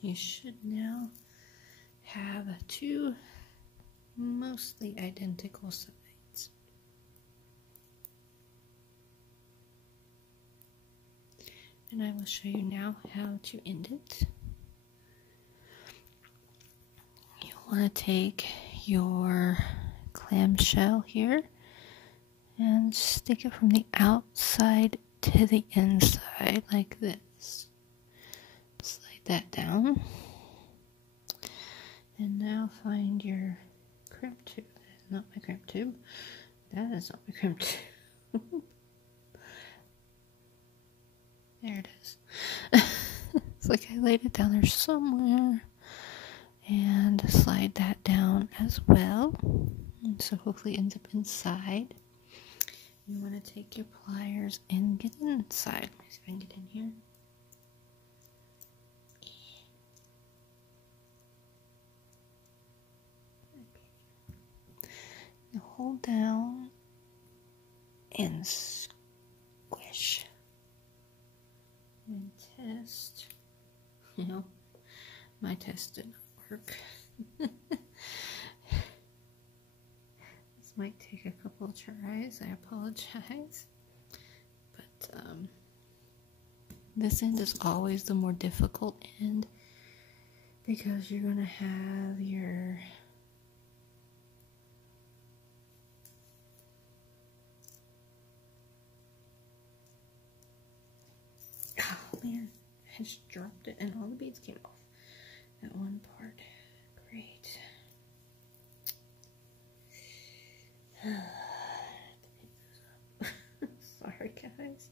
you should now have two mostly identical sides. And I will show you now how to end it. You want to take your clamshell here and stick it from the outside to the inside like this. Slide that down. And now find your crimp tube. That is not my crimp tube. That is not my crimp tube. There it is. It's like I laid it down there somewhere. And slide that down as well. And so hopefully it ends up inside. You want to take your pliers and get inside. Let me see if I can get in here. Okay. Now hold down and squish. And test. You know, my test didn't work. This might take a couple of tries. I apologize. But this end is always the more difficult end because you're going to have your oh man, I just dropped it and all the beads came off. That one part. Great. Sorry guys.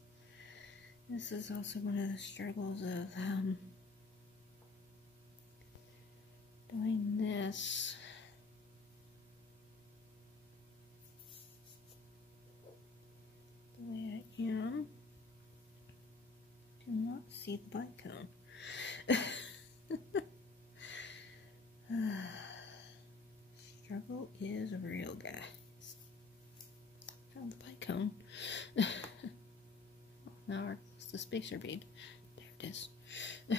This is also one of the struggles of doing this. The way I am. Do not see the bicone. Struggle is real, guys. Found the bicone. Now it's the spacer bead. There it is. Try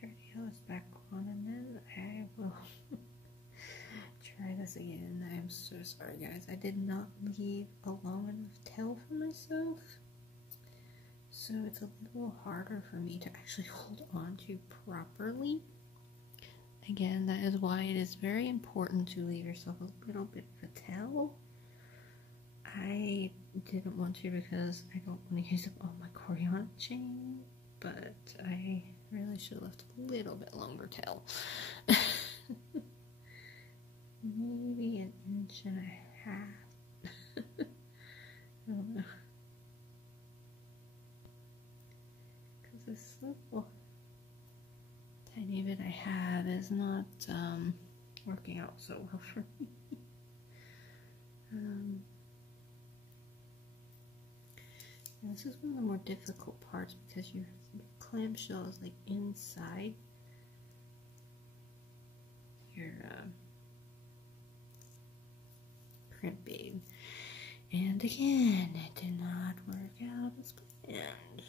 to get this back on and then I will try this again. I am so sorry, guys. I did not leave a long enough tail for myself. So it's a little harder for me to actually hold on to properly. Again, that is why it is very important to leave yourself a little bit of a tail. I didn't want to because I don't want to use up all my Corian chain, but I really should have left a little bit longer tail. Maybe an inch and a half. I don't know. This little tiny bit I have is not working out so well for me. This is one of the more difficult parts because your clamshell is like inside your crimp bead. And again, it did not work out as planned.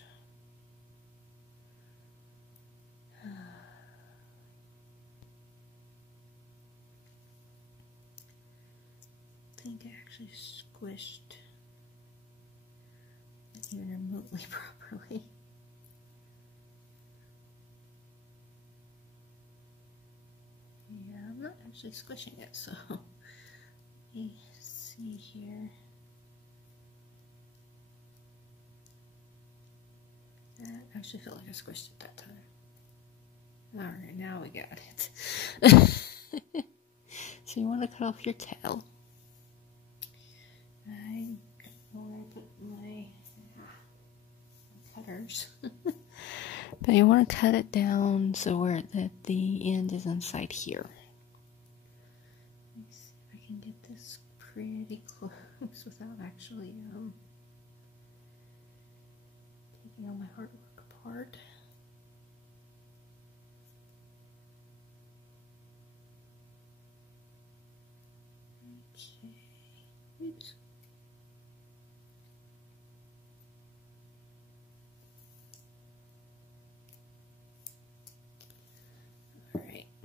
I think I actually squished it even remotely properly. Yeah, I'm not actually squishing it, so let me see here. That actually felt like I squished it that time. Alright, now we got it. So you want to cut off your tail. I don't know where I put my cutters. But you want to cut it down so where the end is inside here. Let me see if I can get this pretty close without actually taking all my hard work apart. Okay. Oops.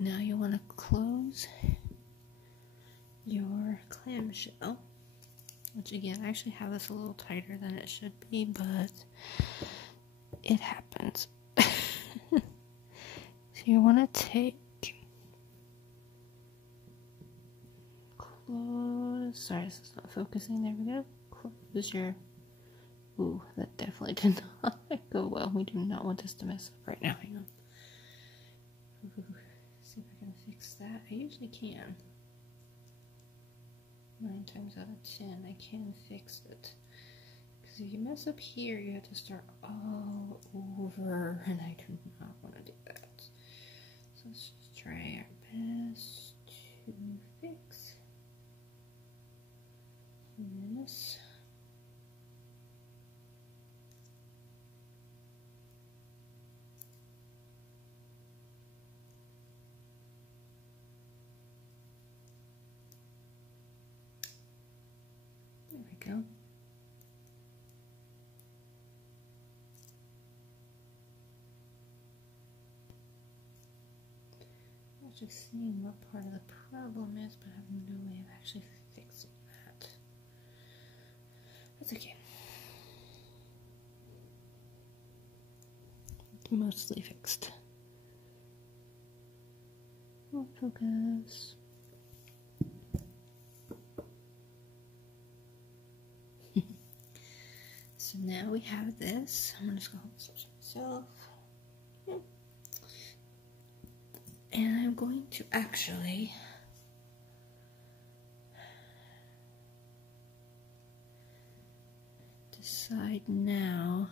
now you want to close your clamshell, which again, I actually have this a little tighter than it should be, but it happens. So you want to take, close, sorry, this is not focusing, there we go, close your, ooh, that definitely did not go well. We do not want this to mess up right now, hang on. Ooh, see if I can fix that. I usually can. 9 times out of 10, I can fix it. Because if you mess up here, you have to start all over, and I do not want to do that. So let's just try our best to fix this. There we go. I'm just seeing what part of the problem is, but I have no way of actually fixing that. That's okay. It's mostly fixed. Oh, focus. So now we have this. I'm just going to switch myself. And I'm going to actually decide now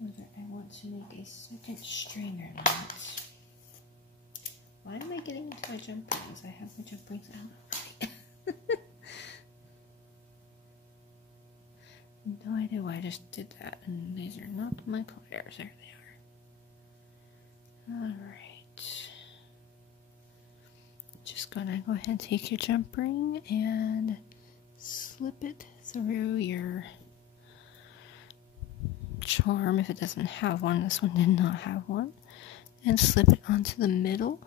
whether I want to make a second string or not. Why am I getting into my jump rings? I have my jump rings out. No idea why I just did that, and these are not my pliers. There they are. Alright. Just gonna go ahead and take your jump ring and slip it through your charm if it doesn't have one. This one did not have one. And slip it onto the middle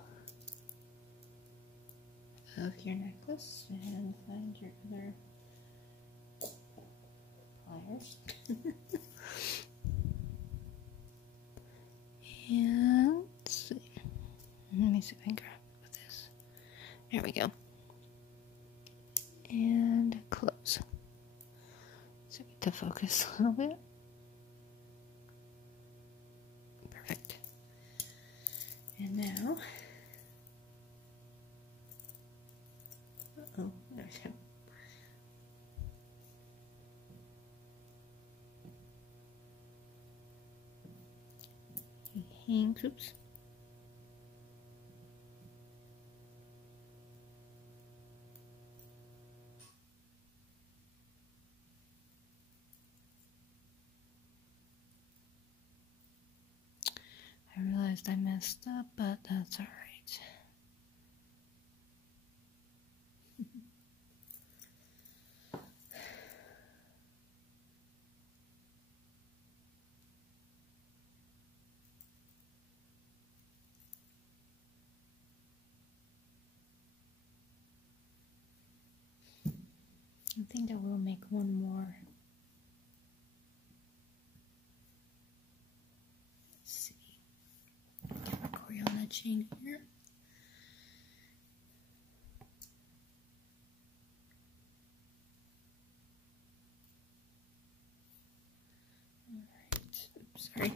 of your necklace and find your other pliers. And let's see. Let me see if I can grab it with this. There we go. And close. So get to focus a little bit. Perfect. And now, uh-oh, there we go. Oops. I realized I messed up, but that's all right. I think I will make one more. Let's see. Get my Coriana chain here. Alright, oops, sorry.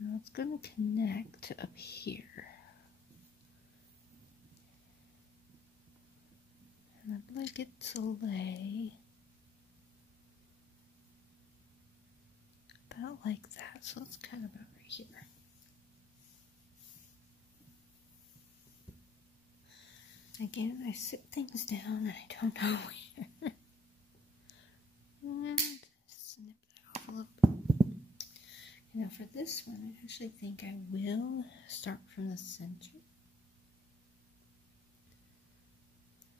Now it's going to connect up here. And I'd like it to lay about like that, so it's kind of about right here. Again, I sit things down and I don't know where. And snip that off a little bit. Now for this one, I actually think I will start from the center.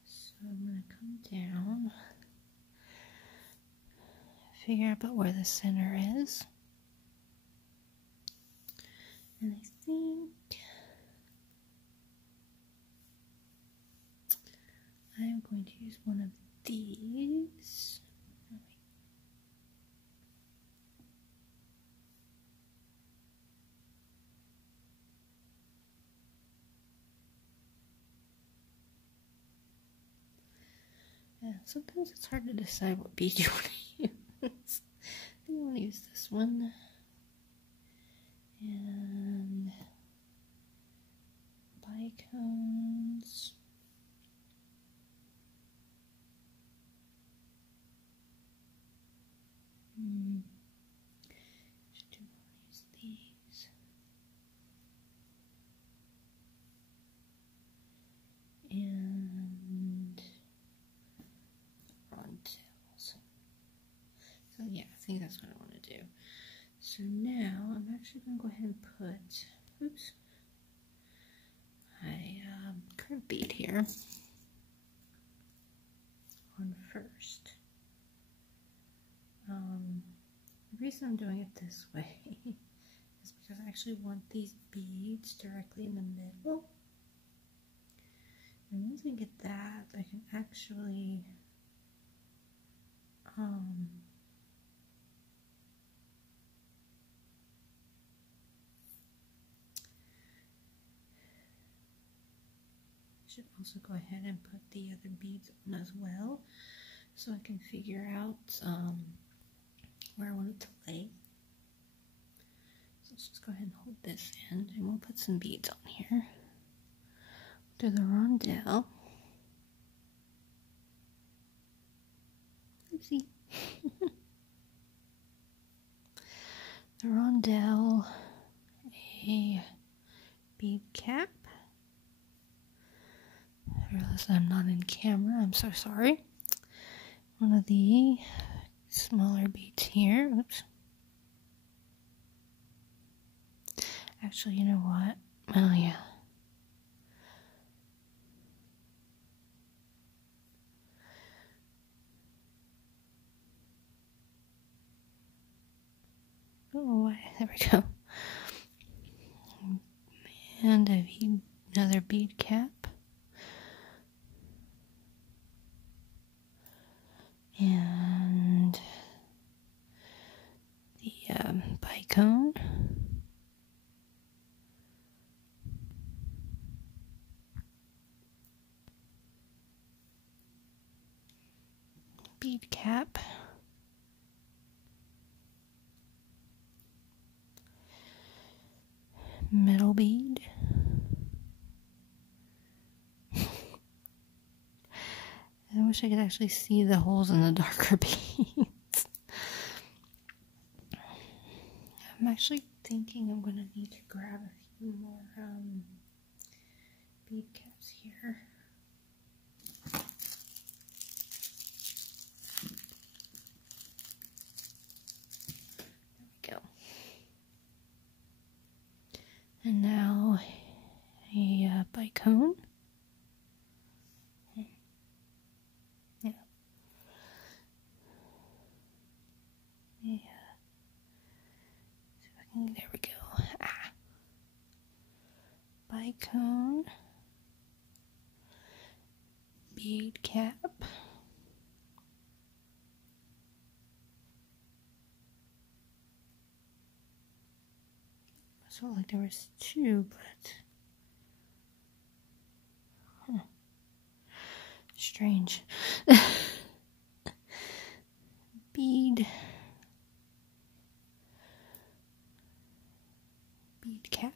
So I'm going to come down, figure out about where the center is. And I think going to use one of these. Yeah, sometimes it's hard to decide what bead you want to use. I think I want to use this one. And bicones. Just do use these. And rondelles. So yeah, I think that's what I want to do. So now I'm actually going to go ahead and put, oops, my crimp bead here on first. The reason I'm doing it this way is because I actually want these beads directly in the middle. And once I get that, I can actually should also go ahead and put the other beads on as well, so I can figure out where I want it to lay. So let's just go ahead and hold this end, and we'll put some beads on here. Do the rondelle. Oopsie. The rondelle, a bead cap. I realize I'm not in camera, I'm so sorry. One of the smaller beads here. Oops. Actually, you know what? Oh yeah. Oh, there we go. And another bead cap. And the bicone. Bead cap. Middle bead. I wish I could actually see the holes in the darker beads. I'm actually thinking I'm going to need to grab a few more bead caps here. There we go. And now a bicone. There we go. Bicone, bead cap, I felt like there was two, but strange. Bead cap,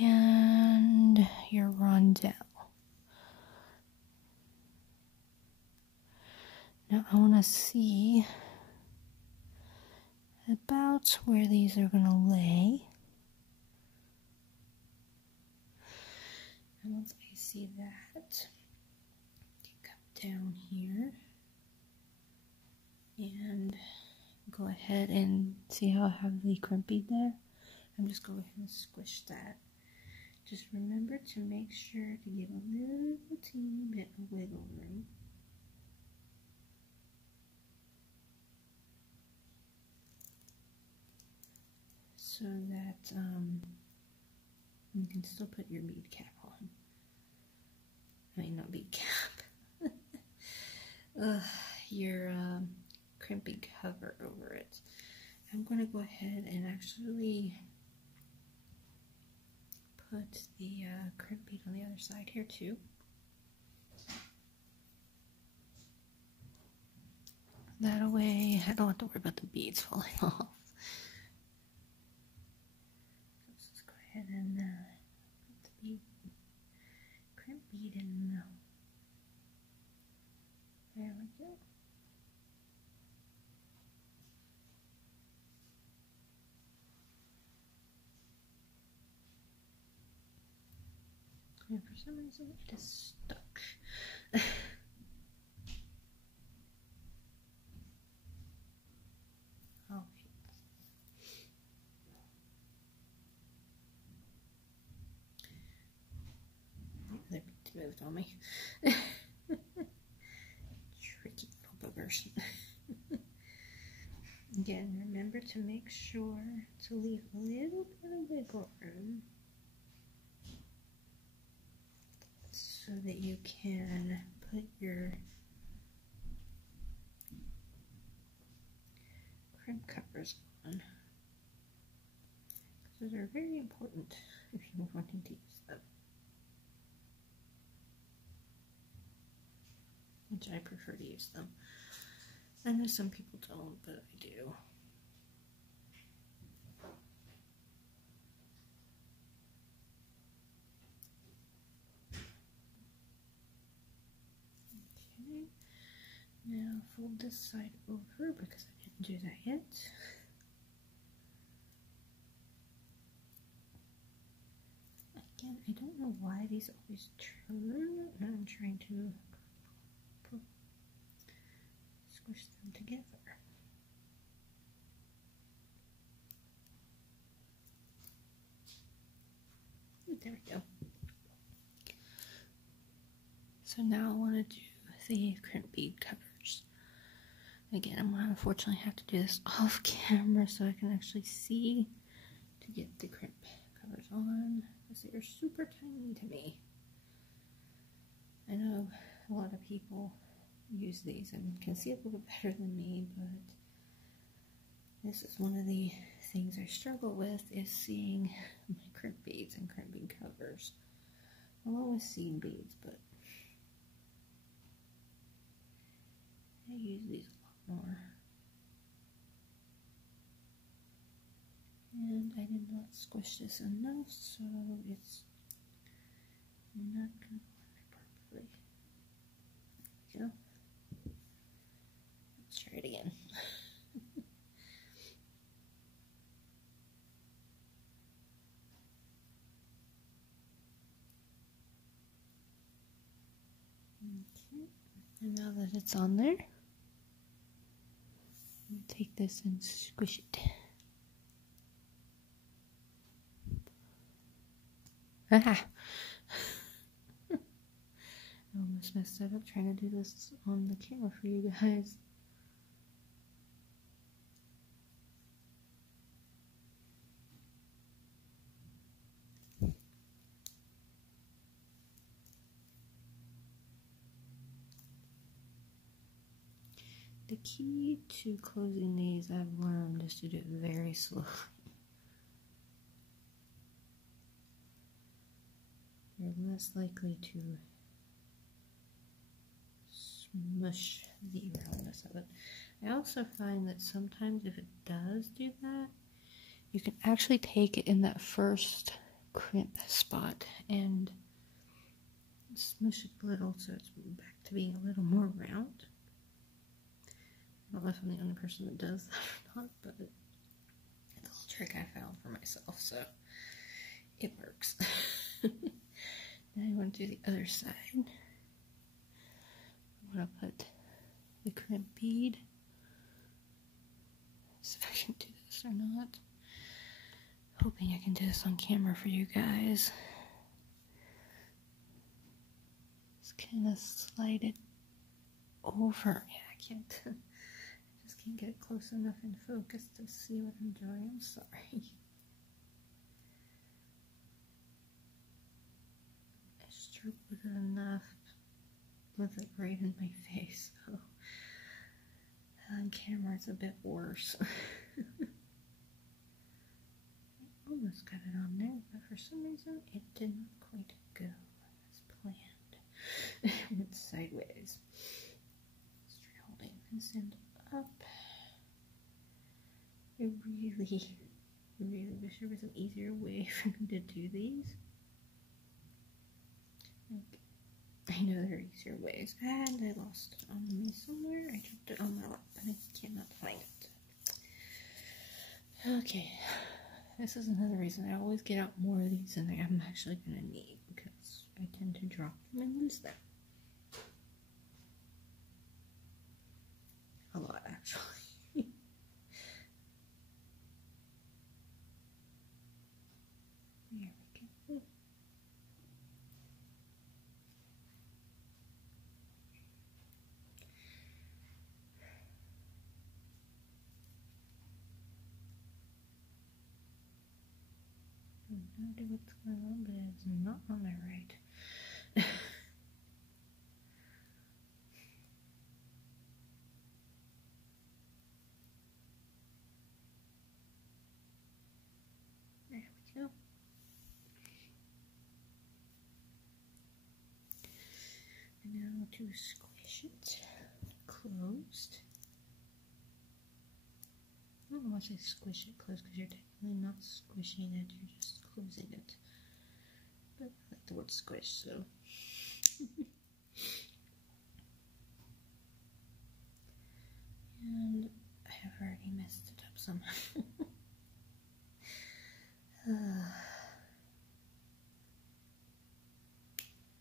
and your rondelle. Now I want to see about where these are going to lay. And once I see that, you come down here and go ahead and see how I have the crimp bead there. I'm just going ahead and squish that. Just remember to make sure to give a little teeny bit of wiggle room. So that you can still put your bead cap on. I mean, not bead cap. Your crimpy cover over it. I'm going to go ahead and actually put the crimp bead on the other side here too. That way I don't have to worry about the beads falling off. Let's just go ahead and put the crimp bead in. There we go. And for some reason it is stuck. Oh, the other beads moved on me. Tricky little boogers. Again, remember to make sure to leave a little bit of wiggle room so that you can put your crimp covers on. Those are very important if you're wanting to use them. Which I prefer to use them. I know some people don't, but I do. Okay, now fold this side over because I didn't do that yet. Again, I don't know why these always turn, and I'm trying to squish them together. There we go. So now I want to do the crimp bead covers. Again, I'm going to unfortunately have to do this off camera so I can actually see to get the crimp covers on, because they are super tiny to me. I know a lot of people use these and can see a little better than me, but this is one of the things I struggle with, is seeing my crimp beads and crimp bead covers, along with seed beads, but I use these a lot more. And I did not squish this enough, so it's not going to work properly. There we go. Let's try it again. Okay, and now that it's on there, I'll take this and squish it. Ah! I almost messed that up trying to do this on the camera for you guys. The key to closing these, I've learned, is to do it very slowly. You're less likely to smush the roundness of it. I also find that sometimes if it does do that, you can actually take it in that first crimp spot and smush it a little so it's back to being a little more round. I don't know if I'm the only person that does that or not, but it's a little trick I found for myself, so it works. Now I want to do the other side. I'm going to put the crimp bead. See if I can do this or not. Hoping I can do this on camera for you guys. Just kind of slide it over. Yeah, I can't. I just can't get it close enough in focus to see what I'm doing. I'm sorry. I struggled with it enough with it right in my face, so on camera it's a bit worse. I almost got it on there, but for some reason it did not quite go as planned. It went sideways. Let's try holding this end up. I really wish there was an easier way for me to do these. Like, I know there are easier ways, and I lost it on me somewhere. I dropped it on my lap, and I cannot find it. Okay, this is another reason I always get out more of these than I'm actually going to need, because I tend to drop them and lose them. A lot, actually. There we go. I have no idea what's going on, but it's not on there right. There we go. And now to squish it closed. I don't know why I say squish it closed, because you're technically not squishing it, you're just closing it. But I like the word squish, so. And I have already messed it up somehow.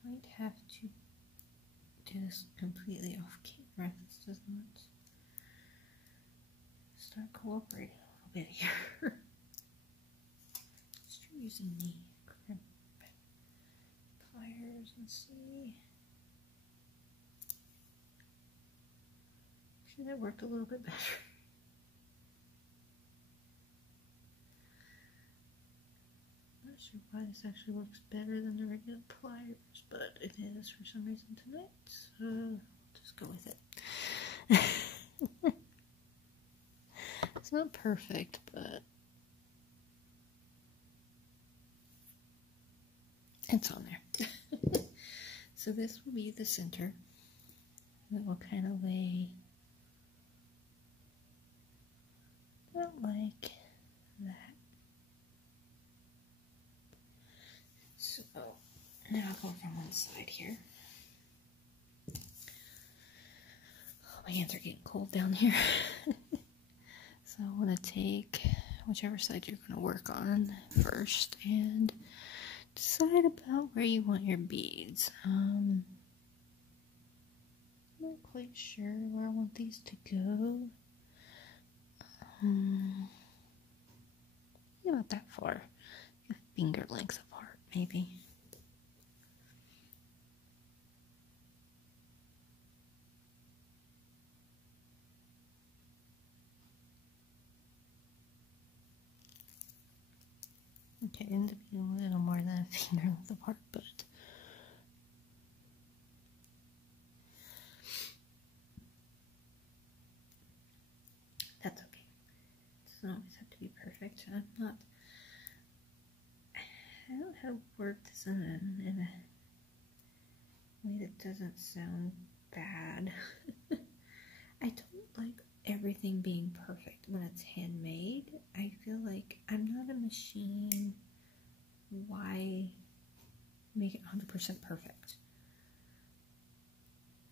Might have to do this completely off camera. This does not start cooperating a little bit here. Let's try using the Crimp pliers and see. Actually, that worked a little bit better. Not sure why this actually works better than the regular pliers, but it is for some reason tonight, so I'll just go with it. It's not perfect, but it's on there. So this will be the center. It will kind of lay about like that. So now I'll go from one side here. Oh, my hands are getting cold down here. So I want to take whichever side you're going to work on first and decide about where you want your beads. I'm not quite sure where I want these to go. About that far. A finger length apart, maybe. Okay, it ended up being a little more than a finger length apart, but that's okay. It doesn't always have to be perfect. I don't know how to work this in a way that doesn't sound bad. I don't like everything being perfect when it's handmade. I feel like I'm not a machine. Why make it 100% perfect?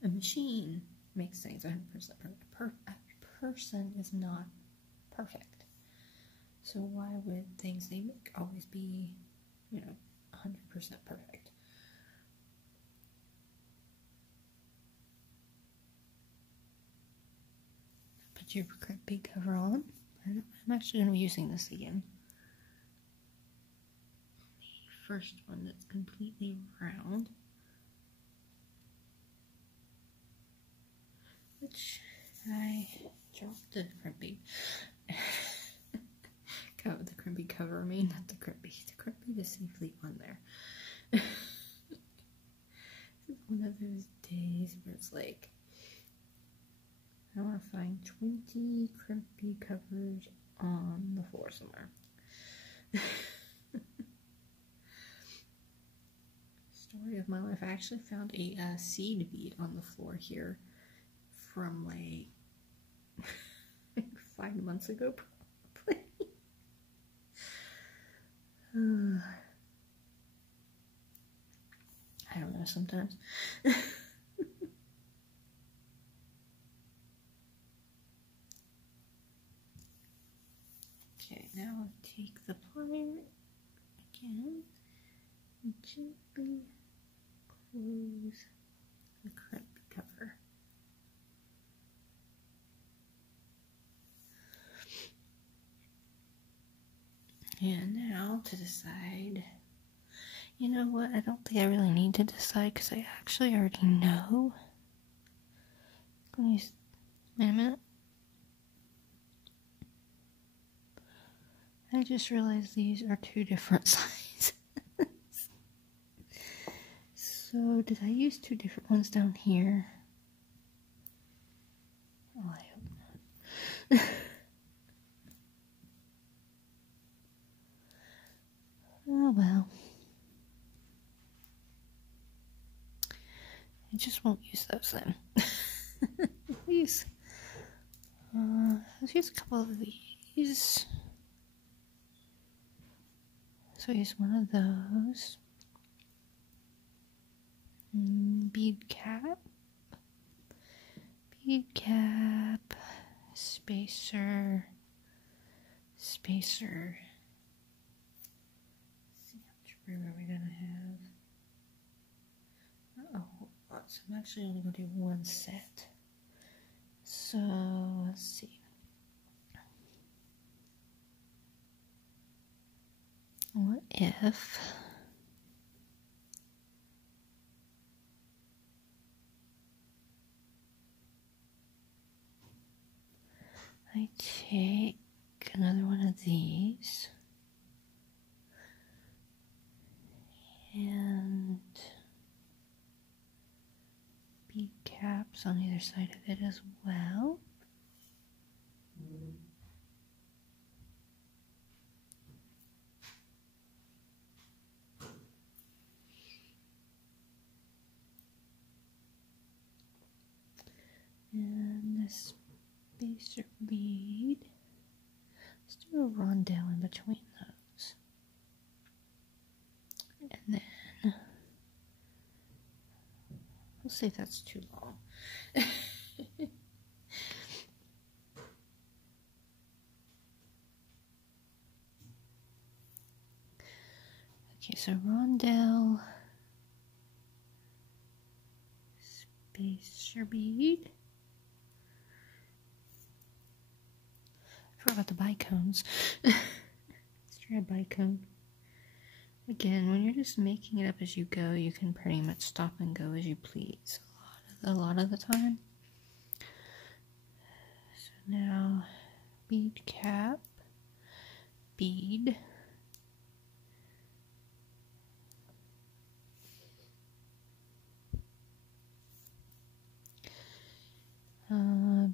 A machine makes things 100% perfect. A person is not perfect. So why would things they make always be, 100% perfect? Put your Crimp bead cover on. I'm actually going to be using this again. The first one that's completely round, which I dropped the Crimp bead. The Crimp bead cover, not the Crimp bead. The Crimp bead is safely on there. This is one of those days where it's like, I want to find 20 crimp bead covers on the floor somewhere. Story of my life. I actually found a seed bead on the floor here from like 5 months ago, probably. I don't know sometimes. Okay, now I'll take the plier again and gently close the crimp cover. And now to decide, you know what, I don't think I really need to decide because I actually already know. I'm going to use, wait a minute. I just realized these are 2 different sizes. So did I use 2 different ones down here? Oh, I hope not. Oh well. I just won't use those then. Let's use a couple of these. So use one of those. Bead cap, spacer. Let's see how much room are we gonna have? Oh, so I'm actually only gonna do 1 set. So let's see. What if I take another one of these and bead caps on either side of it as well. And this spacer bead. Let's do a rondelle in between those. And then we'll see if that's too long. Okay, so rondelle, spacer bead. I forgot about the bicones. Let's try a bicone. Again, when you're just making it up as you go, you can pretty much stop and go as you please a lot of the time. So now, bead cap, bead,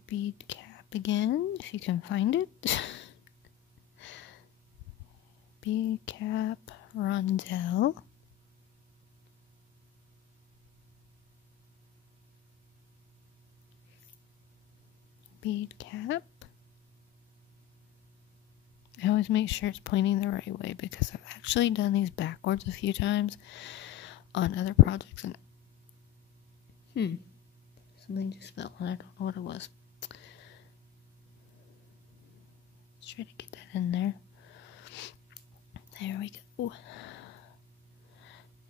bead cap again, if you can find it. Bead cap, rondelle, bead cap. I always make sure it's pointing the right way because I've actually done these backwards a few times on other projects and something just fell and I don't know what it was. Let's try to get that in there. There we go.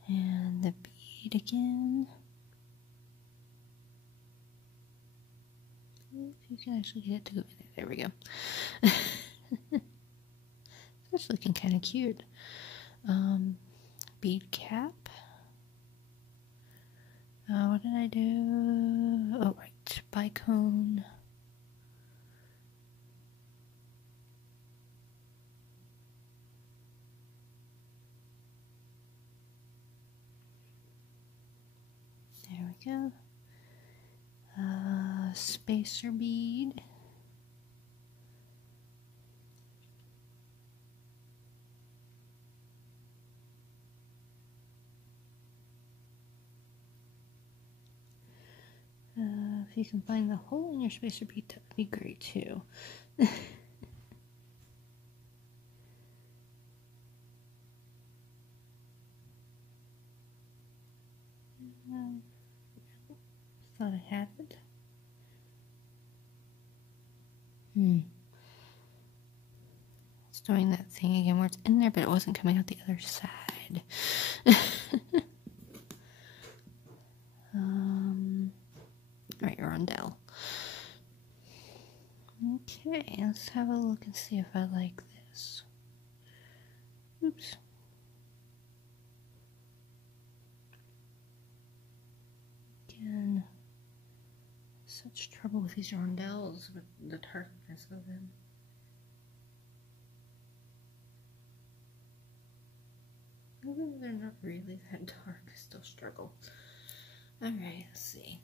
And the bead again. If you can actually get it to go in there. There we go. That's looking kind of cute. Bead cap. What did I do? Oh, right. Bicone. There we go. spacer bead. If you can find the hole in your spacer bead, that would be great too. Thought I had it. It's doing that thing again where it's in there, but it wasn't coming out the other side. Right, rondelle. Okay, let's have a look and see if I like this. Oops. Again, such trouble with these rondelles, with the tartness of them. Even though they're not really that dark, I still struggle. Alright, let's see.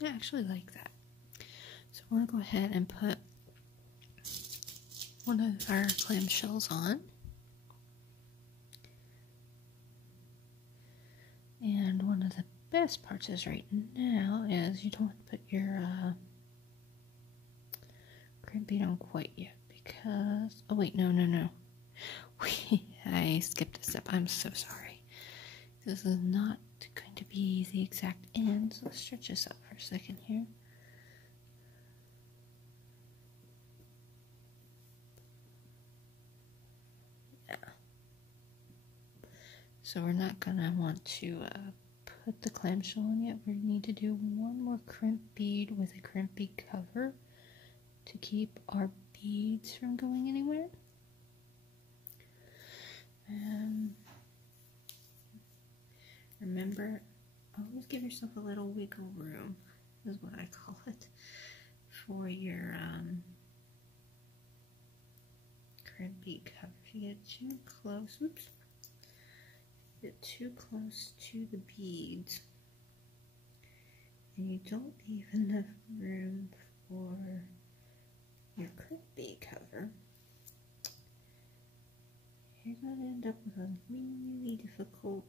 I actually like that. So I want to go ahead and put one of our clamshells on. And one of the best parts is right now is you don't want to put your crimp bead on quite yet because, oh wait, no. I skipped a step. I'm so sorry. This is not going to be the exact end, so let's stretch this out for a second here. Yeah. So we're not gonna want to put the clamshell on yet. We need to do one more crimp bead with a crimp bead cover to keep our beads from going anywhere. Remember, always give yourself a little wiggle room, is what I call it, for your crimp bead cover. If you get too close, oops, if you get too close to the beads and you don't leave enough room for your crimp bead cover, you're going to end up with a really difficult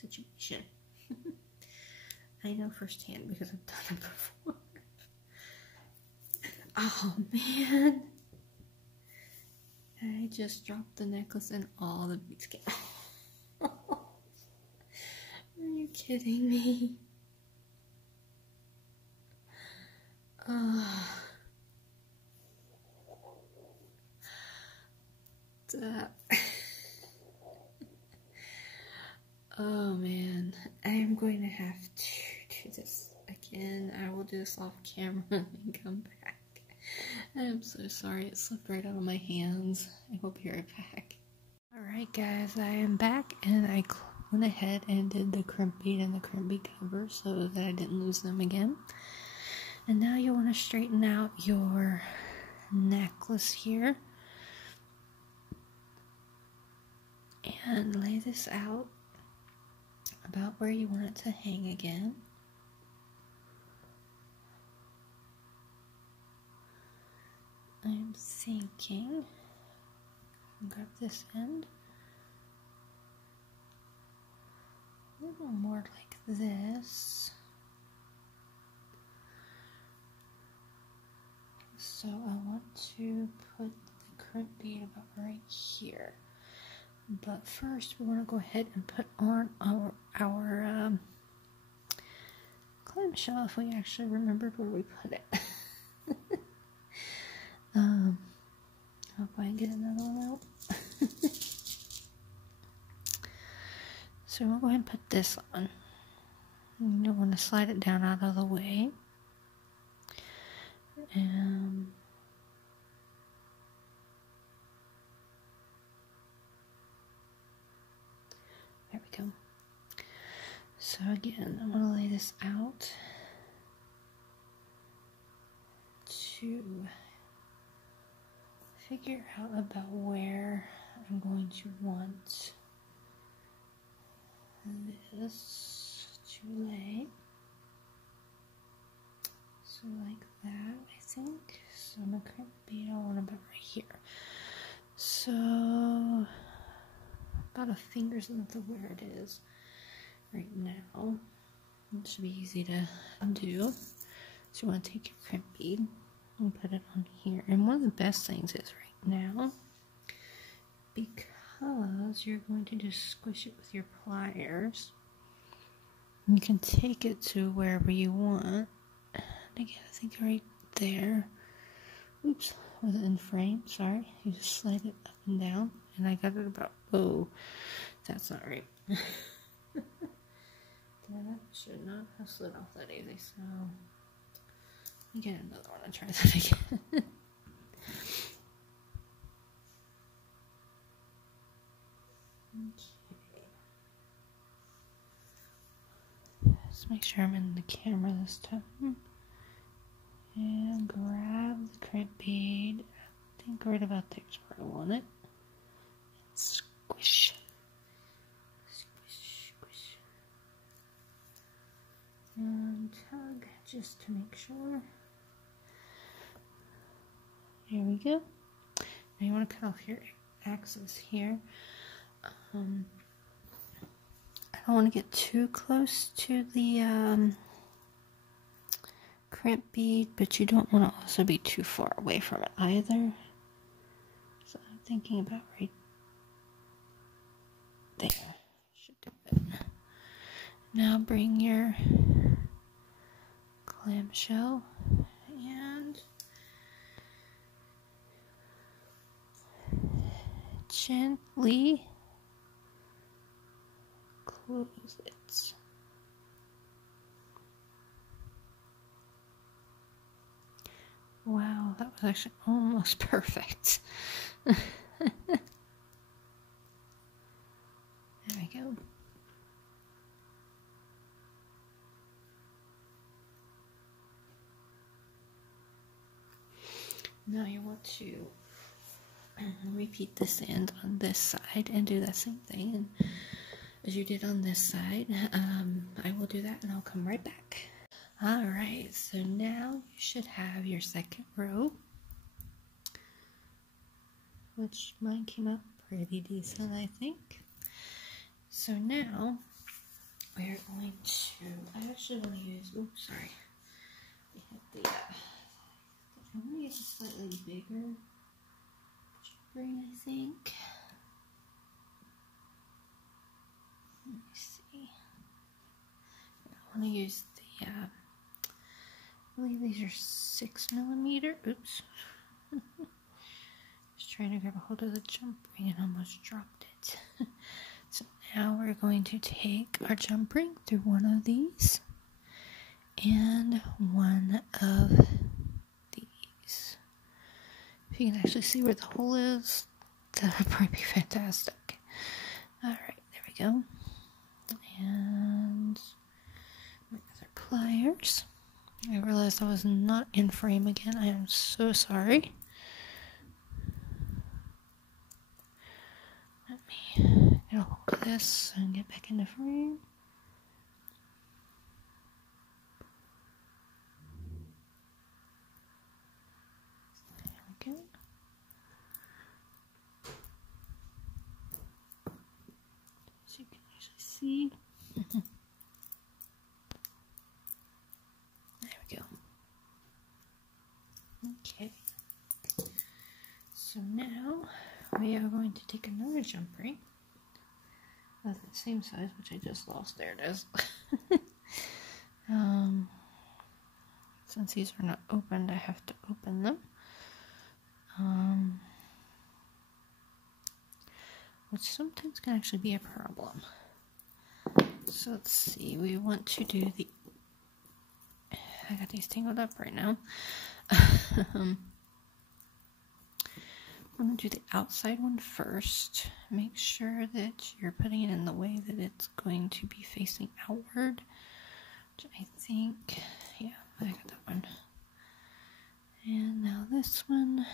situation. I know firsthand because I've done it before. Oh man, I just dropped the necklace and all the beads came. Are you kidding me? Oh man, I am going to have to do this again. I will do this off camera and come back. I'm so sorry, it slipped right out of my hands. I hope you're back. Alright guys, I am back and I went ahead and did the crimp bead and the crimp bead cover so that I didn't lose them again. And now you want to straighten out your necklace here and lay this out about where you want it to hang again. I'm thinking, grab this end, a little more like this. So I want to put the crimp bead about right here. But first we want to go ahead and put on our clamshell if we actually remembered where we put it. Hope I can get another one out. So we'll go ahead and put this on. You don't want to slide it down out of the way. There we go. So again, I'm going to lay this out to figure out about where I'm going to want this to lay. So like that, I think. So my crimp bead, I want about right here. So about a finger's length of where it is right now. It should be easy to do. So you want to take your crimp bead and put it on here. And one of the best things is right now, because you're going to just squish it with your pliers, you can take it to wherever you want. And again, I think right there. Oops, was it in frame? Sorry. You just slide it up and down. And I got it about, oh, that's not right. That should not have slid off that easy, so let me get another one and try that again. Okay. Let's make sure I'm in the camera this time. And grab the crimp bead. I think right about there is where I want it. And squish. Squish, squish. And tug just to make sure. There we go. Now you want to cut off your axis here. I don't want to get too close to the crimp bead, but you don't want to also be too far away from it either. So I'm thinking about right there. Should do it. Now bring your clamshell and gently close it. Wow, that was actually almost perfect. There we go. Now you want to repeat this end on this side and do that same thing and as you did on this side. I will do that and I'll come right back. Alright, so now you should have your second row, which mine came out pretty decent, I think. So now we're going to, I actually want to use, oops, sorry, we hit the, I'm going to use a slightly bigger spring, I think. Let me see. I want to use the, I believe these are 6mm. Oops. Just trying to grab a hold of the jump ring and almost dropped it. So now we're going to take our jump ring through one of these and one of these. If you can actually see where the hole is, that would probably be fantastic. Alright, there we go. And my other pliers. I realized I was not in frame again. I am so sorry. Let me get a hold of this and get back into frame. There we go. So you can actually see. Okay, so now we are going to take another jump ring of the same size, which I just lost. There it is. Since these are not opened, I have to open them. Which sometimes can actually be a problem. So let's see, we want to do the, I got these tangled up right now. I'm going to do the outside one first. Make sure that you're putting it in the way that it's going to be facing outward. Which I think, yeah, I got that one. And now this one.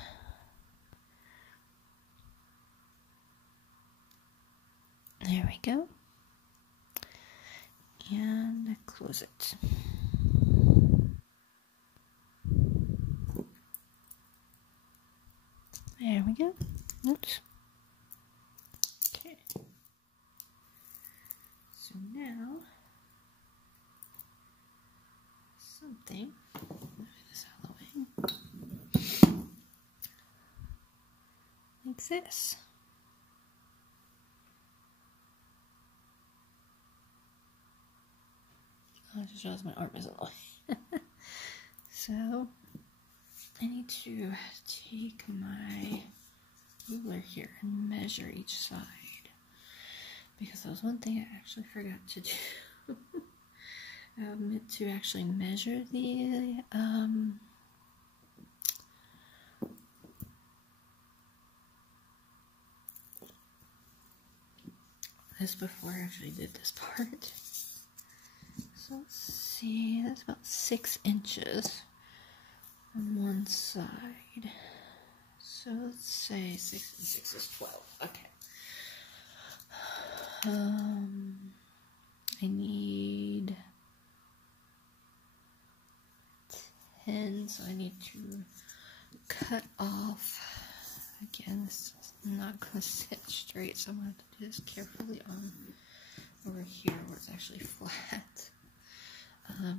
close it. There we go. Oops. Okay. So now, something, move this out of the way, like this. Oh, I just realized my arm is in the way. So, I need to take my ruler here and measure each side. Because that was one thing I actually forgot to do. I meant to actually measure the this before I actually did this part. So let's see, that's about 6 inches on one side. So let's say 6 and 6 is 12. Okay. I need 10, so I need to cut off. Again, this is not going to sit straight, so I'm going to have to do this carefully on over here where it's actually flat.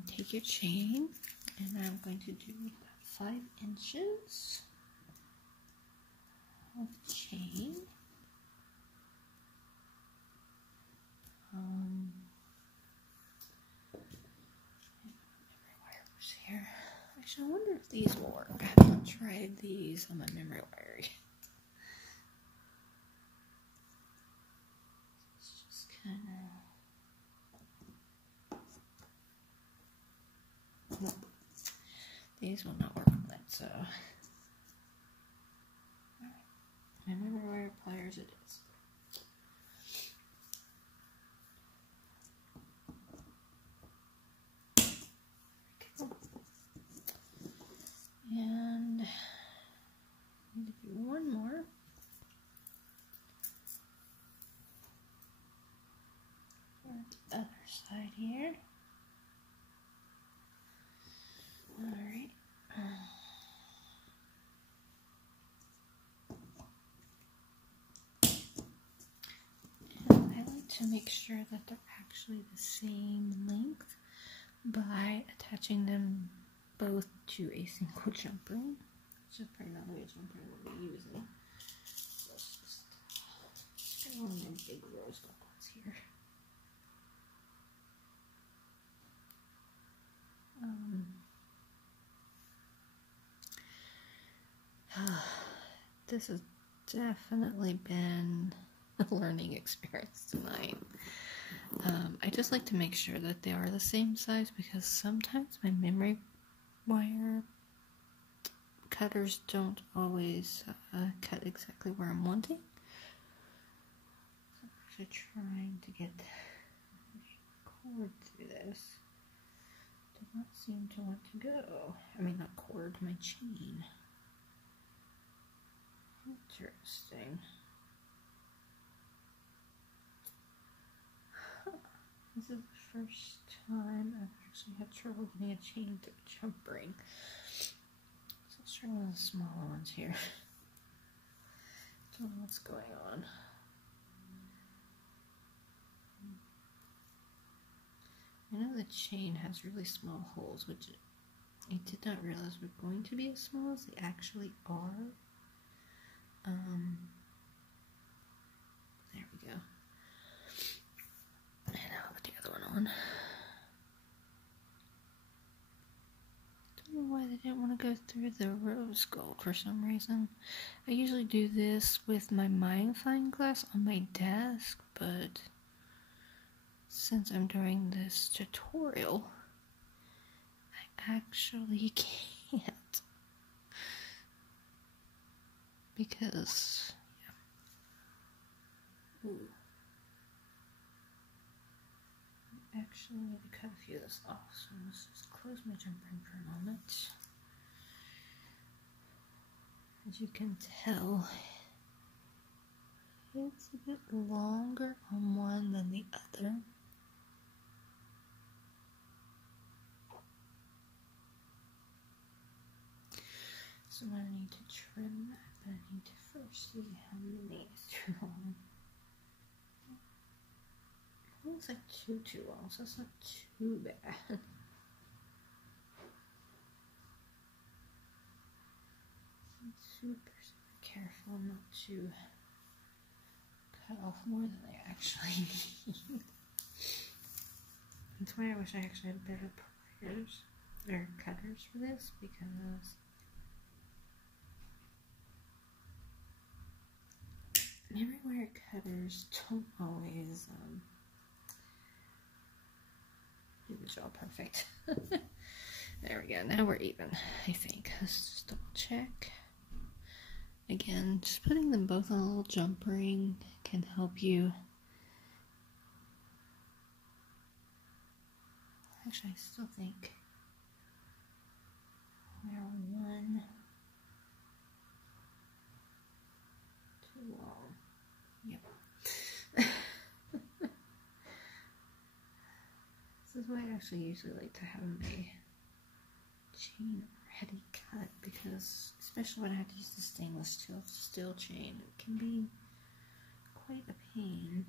Take your chain, and I'm going to do 5 inches of chain. Wires here. Actually, I wonder if these will work. I have not tried these on my memory wire yet. It's just kind of. Nope. These will not work on that, so. Alright. My memory wire pliers it is. And I need to do one more. On the other side here. Alright. And I like to make sure that they're actually the same length by attaching them both to a single jump ring, which is probably not the jump ring we'll be using. So let's just get one of my big rose gold ones here. This has definitely been a learning experience tonight. I just like to make sure that they are the same size because sometimes my memory wire cutters don't always cut exactly where I'm wanting. So I'm actually trying to get the cord through this. Does not seem to want to go. I mean, not cord, my chain. Interesting. This is the first time I've actually had trouble getting a chain to a jump ring. So let's try one of the smaller ones here. Don't know what's going on. I know the chain has really small holes, which I did not realize were going to be as small as they actually are. There we go. And I'll put the other one on. Don't know why they didn't want to go through the rose gold for some reason. I usually do this with my magnifying glass on my desk, but since I'm doing this tutorial, I actually can't. Because, yeah. Ooh. I actually need to cut a few of this off, so let's just close my jump ring for a moment. As you can tell, it's a bit longer on one than the other. So I need to trim that, but I need to first see how many is too long. It looks like too long, so it's not too bad. Super careful not to cut off more than I actually need. That's why I wish I actually had better pliers or cutters for this, because memory wire cutters don't always do the job perfect. There we go, now we're even, I think. Let's just double check. Again, just putting them both on a little jump ring can help you. Actually, I still think we're one too long. Yep. This is why I actually usually like to have a chain heady cut, because especially when I have to use the stainless steel chain, it can be quite a pain.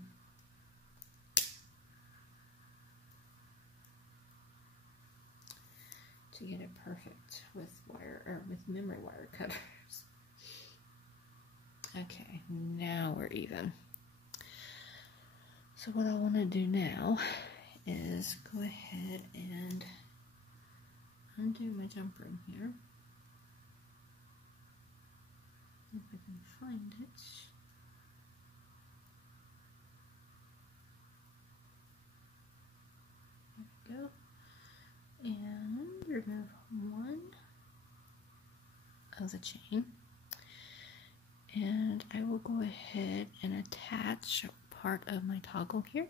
To get it perfect with wire or with memory wire cutters. Okay, now we're even. So what I want to do now is go ahead and undo my jump ring here. If I can find it. There we go. And remove one of the chain. And I will go ahead and attach part of my toggle here.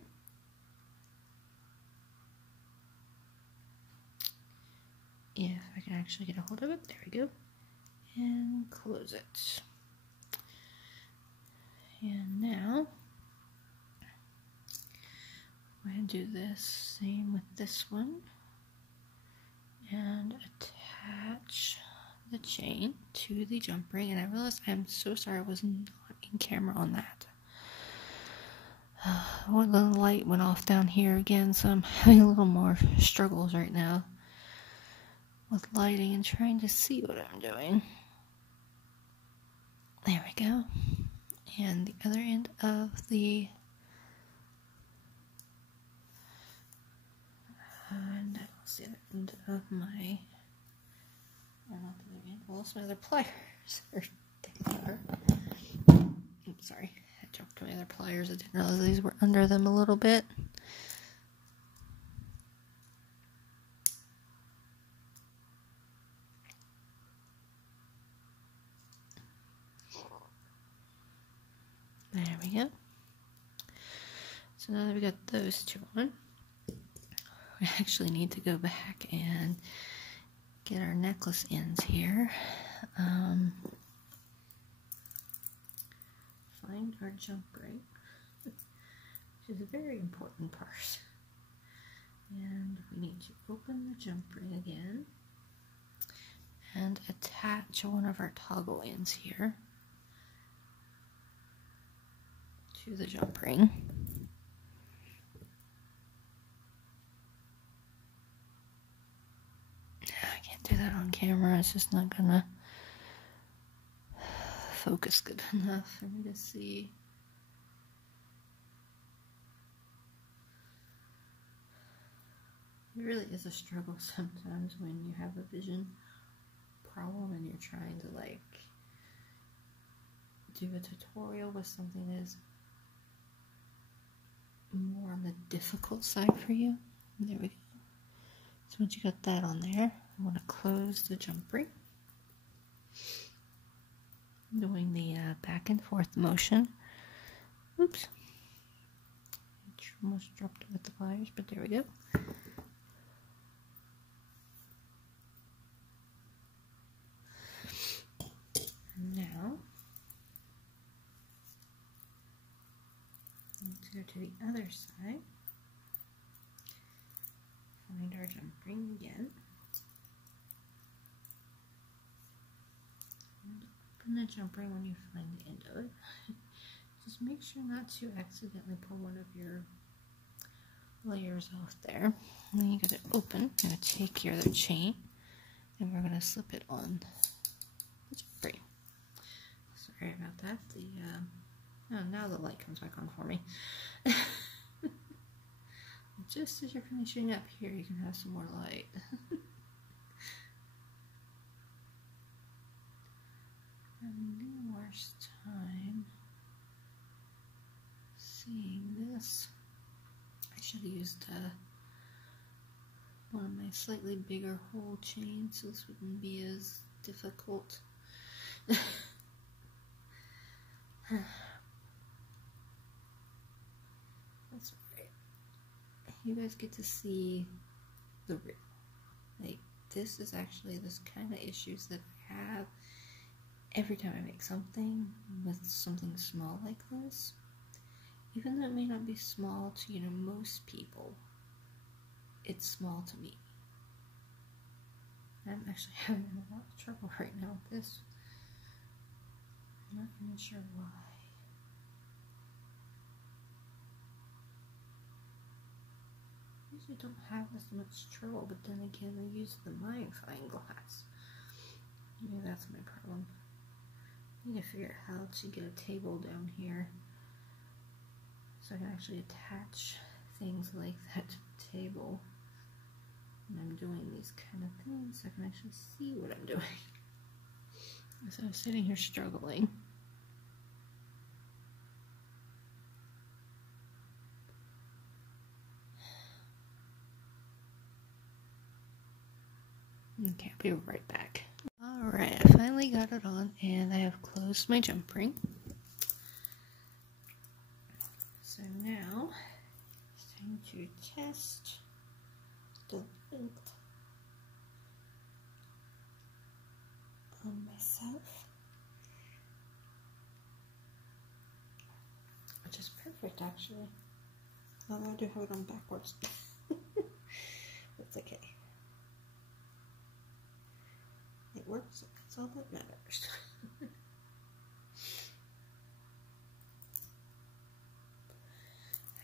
If I can actually get a hold of it, there we go. And close it. And now, I'm going to do this same with this one. And attach the chain to the jump ring. And I realized I'm so sorry I was not in camera on that. Well, the light went off down here again, so I'm having a little more struggles right now with lighting and trying to see what I'm doing. There we go. And the other end of the and that's the other end of my not the other end, well, it's my other pliers. Oops, sorry. I dropped my other pliers. I didn't realize these were under them a little bit. There we go. So now that we got those two on, we actually need to go back and get our necklace ends here. Find our jump ring, which is a very important part. And we need to open the jump ring again and attach one of our toggle ends here to the jump ring. I can't do that on camera, it's just not gonna focus good enough for me to see. It really is a struggle sometimes when you have a vision problem and you're trying to like do a tutorial with something that is more on the difficult side for you. There we go. So once you got that on there, I want to close the jump ring, doing the back and forth motion. Oops, almost dropped it with the pliers, but there we go. Now let's go to the other side. Find our jump ring again. open the jump ring when you find the end of it. Just make sure not to accidentally pull one of your layers off there. And then you get it open. You're going to take your other chain and we're going to slip it on the jump ring. Sorry about that. Oh, now the light comes back on for me. Just as you're finishing up here, you can have some more light. Having the worst time seeing this. I should have used one of my slightly bigger hole chains so this wouldn't be as difficult. That's right. You guys get to see the real. Like, this is actually this kind of issues that I have every time I make something with something small like this. Even though it may not be small to, you know, most people, it's small to me. I'm actually having a lot of trouble right now with this. I'm not even sure why. I usually don't have as much trouble, but then again, I use the magnifying glass. Maybe that's my problem. I need to figure out how to get a table down here so I can actually attach things like that to the table when I'm doing these kind of things so I can actually see what I'm doing. So I'm sitting here struggling. Okay, I'll be right back. Alright, I finally got it on and I have closed my jump ring. So now it's time to test the length on myself, which is perfect actually. Although I do have it on backwards. It's okay. It works, that's all that matters.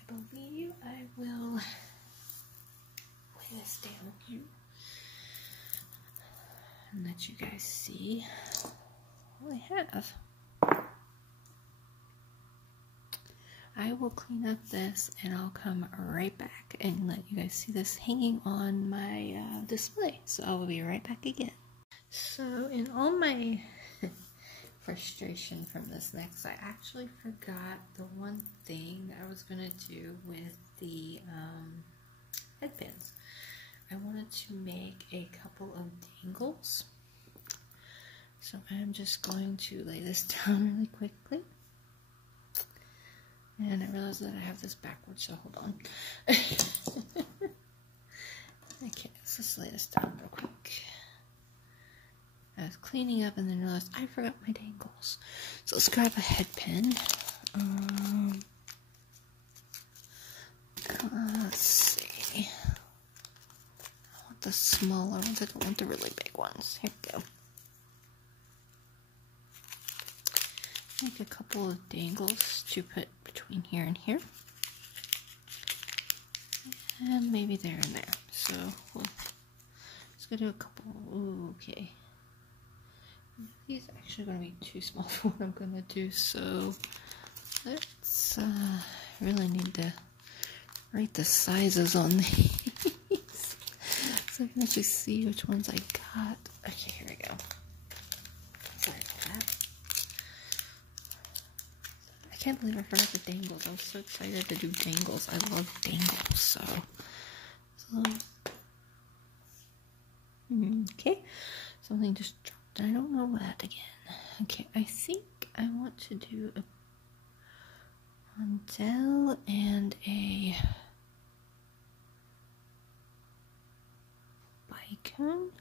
I believe I will lay this down here and let you guys see what I have. I will clean up this and I'll come right back and let you guys see this hanging on my display. So I will be right back again. So in all my frustration from this next, I actually forgot the one thing that I was going to do with the headpins. I wanted to make a couple of dangles. So I'm just going to lay this down really quickly. And I realized that I have this backwards, so hold on. Okay, let's just lay this down real quick. I was cleaning up and then realized I forgot my dangles. So let's grab a head pin. Let's see. I want the smaller ones. I don't want the really big ones. Here we go. Make a couple of dangles to put between here and here. And maybe there and there. So let's go do a couple. Ooh, okay. These are actually going to be too small for what I'm going to do, so let's really need to write the sizes on these so I can actually see which ones I got. Okay, here we go. Sorry about that. I can't believe I forgot the dangles. I was so excited to do dangles. I love dangles, so okay, something just dropped. I don't know what again. Okay, I think I want to do a rondelle and a bicone.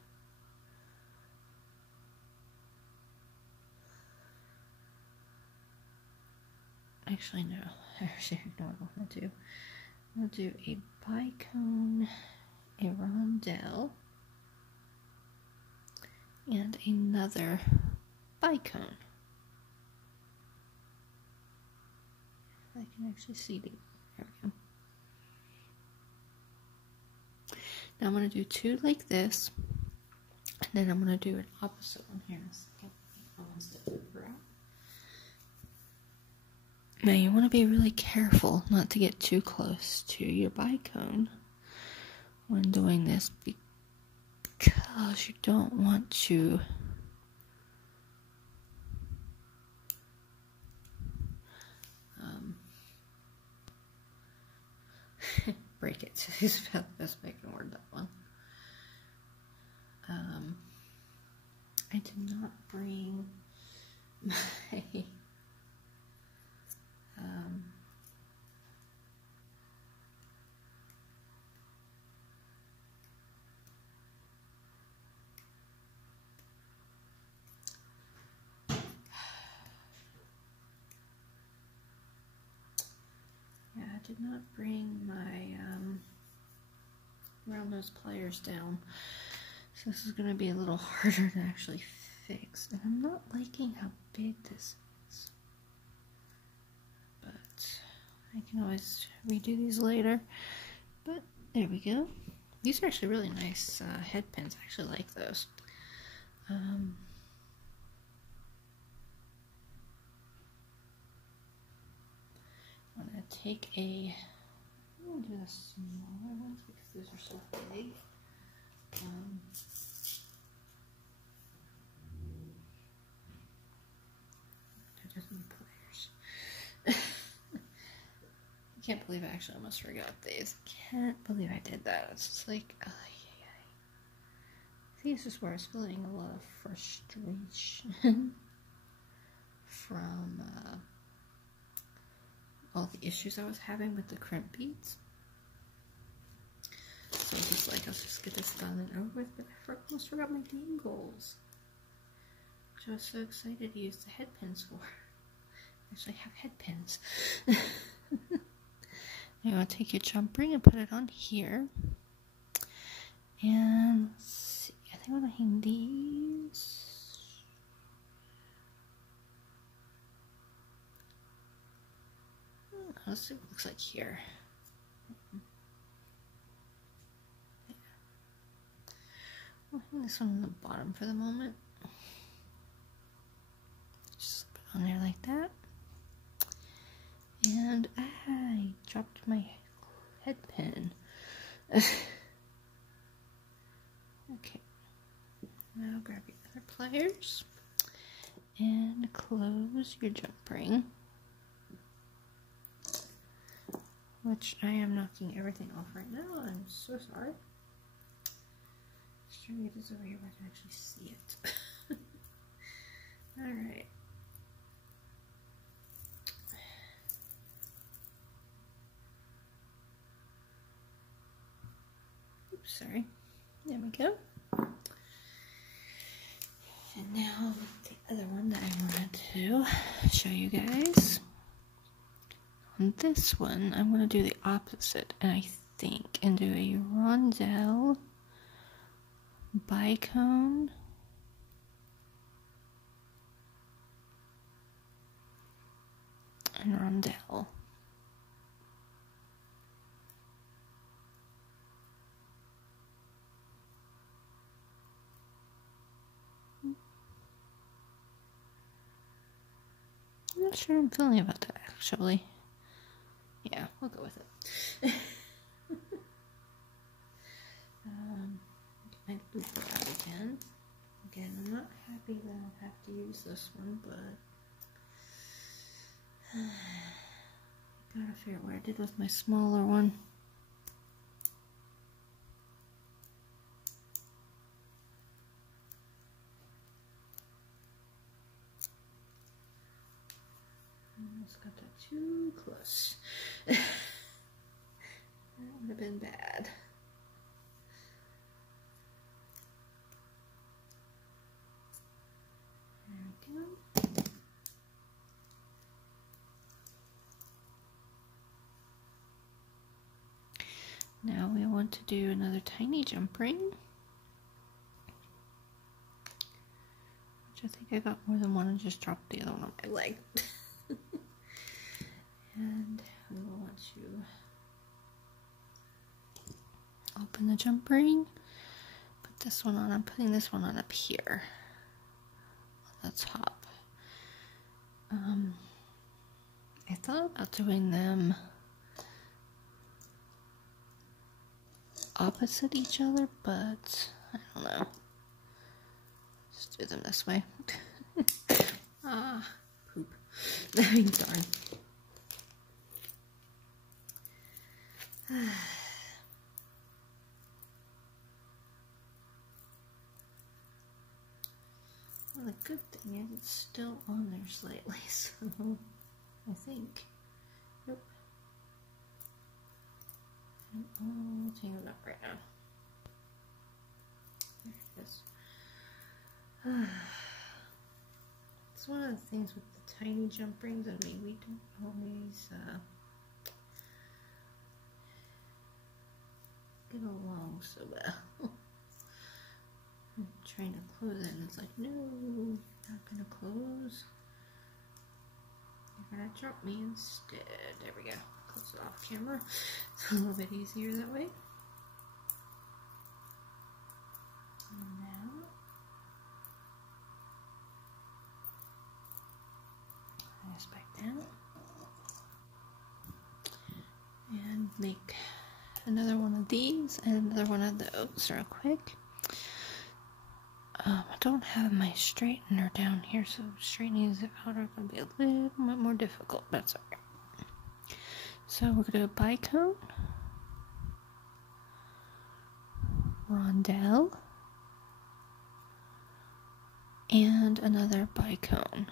Actually, no. Actually, I know what I want to do. I'm going to do a bicone, a rondelle, and another bicone. I can actually see the. There we go. Now I'm going to do 2 like this, and then I'm going to do an opposite one here in a second. Now you want to be really careful not to get too close to your bicone when doing this, because you don't want to break it. Is about the best way I can word that one. I did not bring my I did not bring my round nose pliers down, so this is going to be a little harder to actually fix, and I'm not liking how big this is, but I can always redo these later. But there we go. These are actually really nice headpins. I actually like those. I'm going to take I'm going to do the smaller ones because these are so big. They're just pliers. I can't believe I actually almost forgot these. Can't believe I did that. It's just like, I think it's just where I was feeling a lot of frustration from all the issues I was having with the crimp beads. So I was just like, let's just get this done and over with, but I almost forgot my dangles, which I was so excited to use the headpins for. I actually have headpins. Now I'll take your jump ring and put it on here. And let's see, I think I'm going to hang these. Let's see what it looks like here. Yeah. I'll hang this one on the bottom for the moment. Just put it on there like that. And I dropped my head pin. Okay. Now grab your other pliers and close your jump ring, which I am knocking everything off right now. I'm so sorry. Let's try to get this over here where I can actually see it. Alright. Oops, sorry. There we go. And now the other one that I wanted to show you guys. On this one, I'm going to do the opposite, I think, and do a rondelle, bicone, and rondelle. I'm not sure I'm feeling about that, actually. Yeah, we'll go with it. Get my looper out again. Again, I'm not happy that I have to use this one, but I gotta figure out what I did with my smaller one. Almost got that too close. That would have been bad. There we go. Now we want to do another tiny jump ring, which I think I got more than one and just dropped the other one on my leg. And we will want to open the jump ring, put this one on. I'm putting this one on up here on the top. I thought about doing them opposite each other, but I don't know. Just do them this way. Ah, poop. I mean, darn. Well, the good thing is it's still on there slightly, so I think. Nope. I'm all tangled up right now. There it is. It's one of the things with the tiny jump rings. I mean, we don't always get along so well. I'm trying to close it and it's like, no, you're not gonna close. You're gonna jump me instead. There we go. Close it off camera. It's a little bit easier that way. And now, press back down. And make another one of these and another one of those real quick. I don't have my straightener down here, so straightening it out are going to be a little bit more difficult, but that's alright. So we're going to do a bicone, rondelle, and another bicone.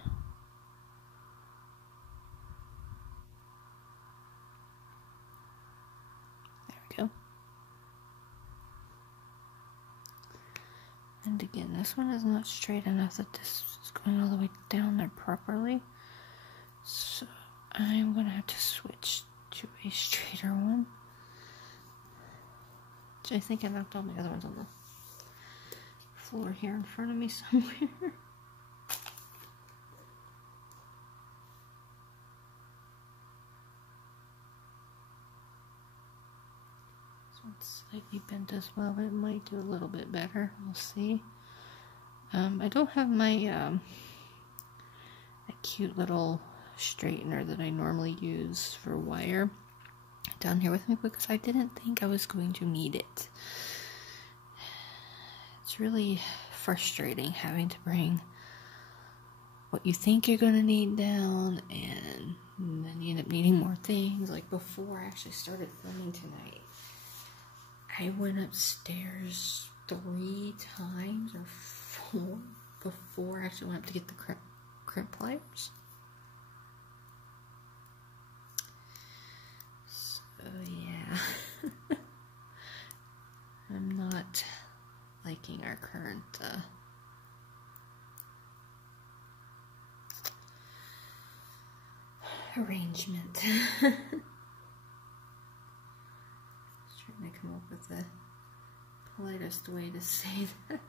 There we go. And again, this one is not straight enough that this is going all the way down there properly. So I'm going to have to switch to a straighter one. Which I think I knocked all my other ones on the floor here in front of me somewhere. This one's slightly bent as well, but it might do a little bit better. We'll see. I don't have my that cute little straightener that I normally use for wire down here with me because I didn't think I was going to need it. It's really frustrating having to bring what you think you're going to need down and then you end up needing more things. Like before I actually started filming tonight, I went upstairs 3 times or 4 before I actually went up to get the crimp pliers. So yeah, I'm not liking our current arrangement. Just trying to come up with the politest way to say that.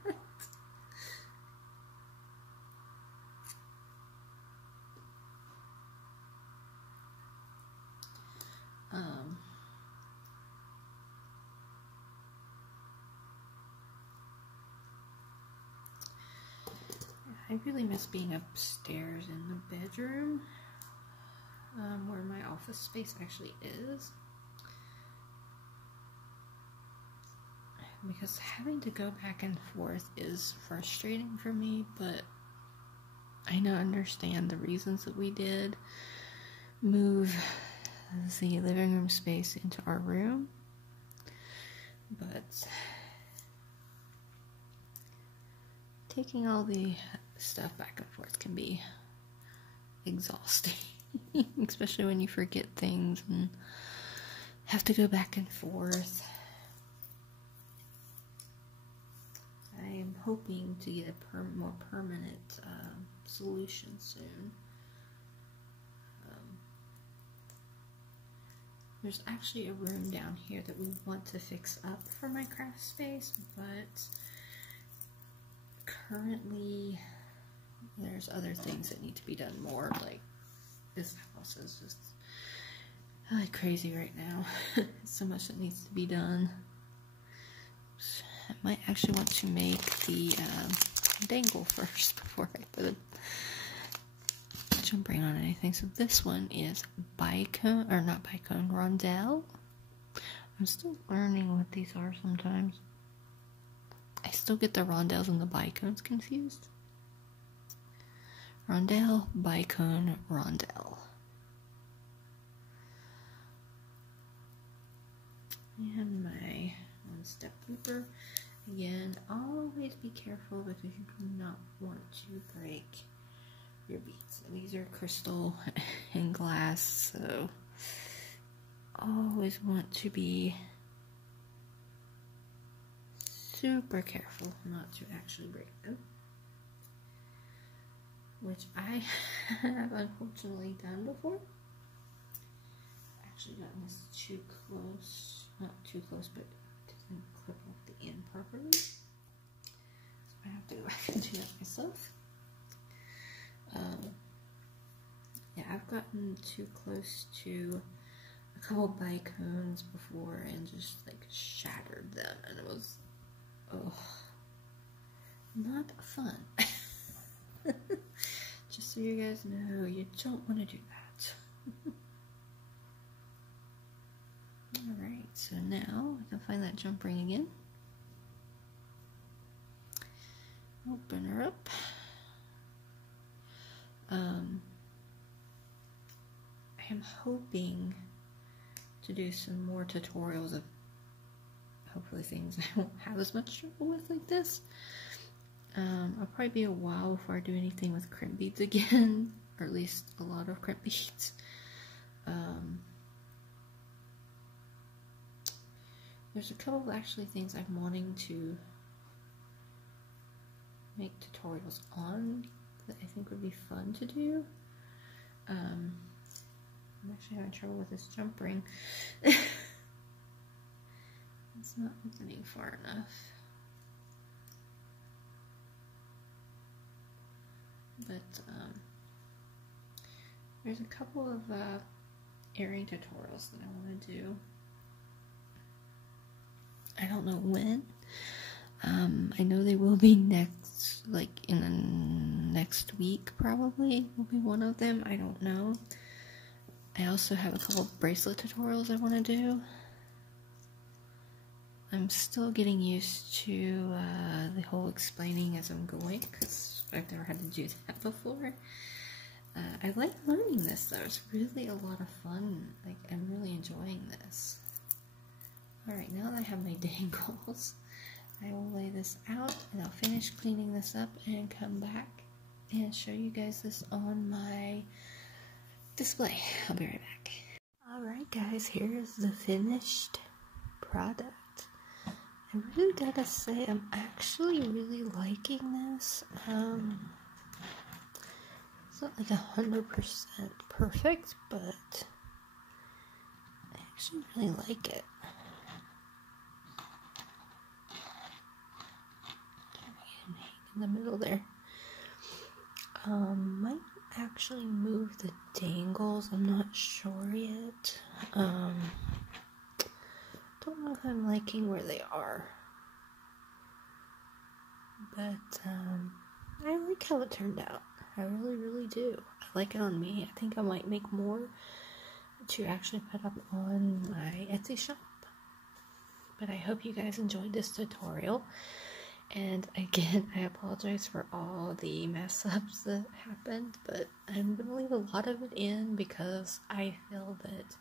I really miss being upstairs in the bedroom, where my office space actually is. Because having to go back and forth is frustrating for me, but I now understand the reasons that we did move the living room space into our room. But taking all the stuff back and forth can be exhausting, especially when you forget things and have to go back and forth. I am hoping to get a more permanent solution soon. There's actually a room down here that we want to fix up for my craft space, but currently there's other things that need to be done more. Like this house is just I'm like crazy right now. So much that needs to be done. I might actually want to make the dangle first before I put a jump ring on anything. So this one is bicone, or not bicone, rondelle. I'm still learning what these are sometimes. I still get the rondelles and the bicones confused. Rondelle, bicone, rondelle. And my one-step looper. Again, always be careful because you do not want to break your beads. These are crystal and glass, so always want to be super careful not to actually break them. Which I have unfortunately done before. Actually gotten this too close, not too close, but didn't clip off the end properly. So I have to go back and do that myself. Yeah, I've gotten too close to a couple bicones before and just like shattered them, and it was, oh, not fun. Just so you guys know, you don't want to do that. Alright, so now I can find that jump ring again. Open her up. I am hoping to do some more tutorials of hopefully things I won't have as much trouble with like this. I'll probably be a while before I do anything with crimp beads again, or at least a lot of crimp beads. There's a couple of actually things I'm wanting to make tutorials on that I think would be fun to do. I'm actually having trouble with this jump ring. It's not opening far enough. But there's a couple of earring tutorials that I want to do. I don't know when. I know they will be next, like in the next week probably will be one of them. I don't know. I also have a couple of bracelet tutorials I want to do. I'm still getting used to the whole explaining as I'm going, because I've never had to do that before. I like learning this though. It's really a lot of fun. Like, I'm really enjoying this. Alright, now that I have my dangles, I will lay this out and I'll finish cleaning this up and come back and show you guys this on my display. I'll be right back. Alright guys, here's the finished product. I really gotta say, I'm actually really liking this. It's not like 100% perfect, but I actually really like it. In the middle there. Might actually move the dangles, I'm not sure yet. Don't know if I'm liking where they are, but I like how it turned out. I really do. I like it on me. I think I might make more to actually put up on my Etsy shop. But I hope you guys enjoyed this tutorial. And again, I apologize for all the mess ups that happened, but I'm going to leave a lot of it in because I feel that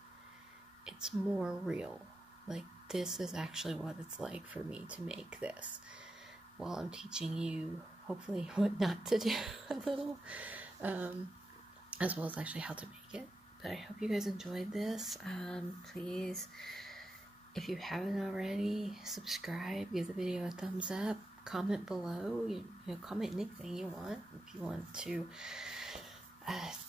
it's more real. Like, this is actually what it's like for me to make this while I'm teaching you, hopefully, what not to do a little, as well as actually how to make it. But I hope you guys enjoyed this. Please, if you haven't already, subscribe, give the video a thumbs up, comment below, you know, comment anything you want. If you want to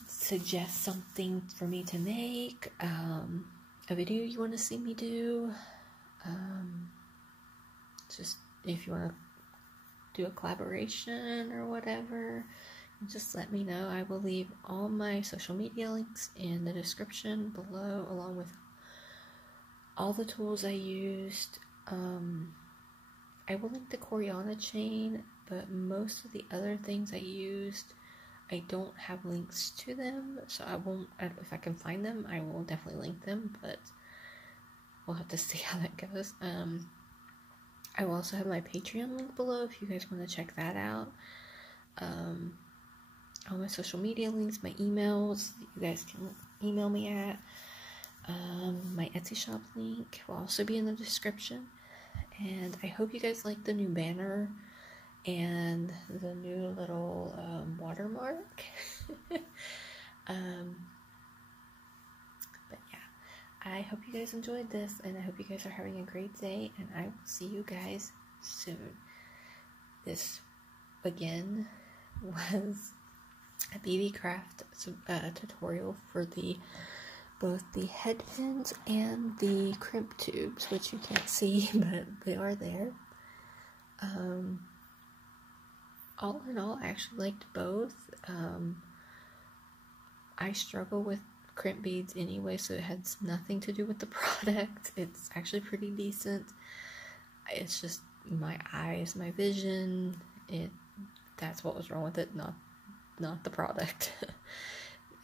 suggest something for me to make, a video you want to see me do, just if you want to do a collaboration or whatever, just let me know. I will leave all my social media links in the description below, along with all the tools I used. I will link the Coriana chain, but most of the other things I used, I don't have links to them, so I won't. If I can find them, I will definitely link them, but we'll have to see how that goes. I will also have my Patreon link below if you guys want to check that out. All my social media links, my emails that you guys can email me at. My Etsy shop link will also be in the description. And I hope you guys like the new banner and the new little watermark. But yeah, I hope you guys enjoyed this, and I hope you guys are having a great day, and I will see you guys soon. This, again, was a BeeBeeCraft tutorial for both the headpins and the crimp tubes, which you can't see, but they are there. All in all, I actually liked both. I struggle with crimp beads anyway, so it has nothing to do with the product. It's actually pretty decent. It's just my eyes, my vision. That's what was wrong with it, not the product.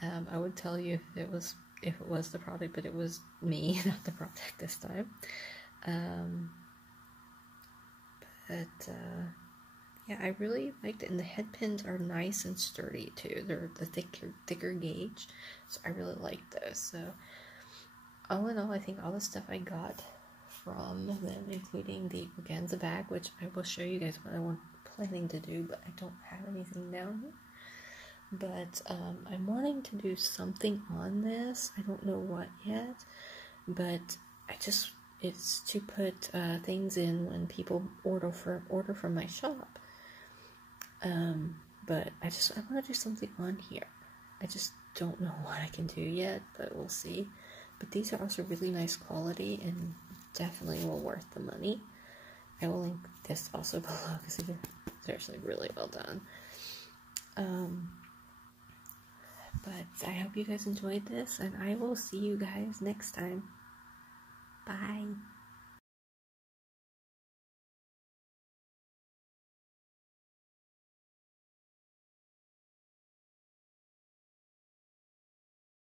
I would tell you if it was the product, but it was me, not the product this time. Yeah, I really liked it, and the headpins are nice and sturdy too. They're the thicker gauge, so I really like those. So all in all, I think all the stuff I got from them, including the organza bag, which I will show you guys what I'm planning to do, but I don't have anything down here. But I'm wanting to do something on this. I don't know what yet, but it's to put things in when people order from my shop. But I want to do something on here. I just don't know what I can do yet, but we'll see. But these are also really nice quality and definitely well worth the money. I will link this also below because they're actually really well done. But I hope you guys enjoyed this, and I will see you guys next time. Bye.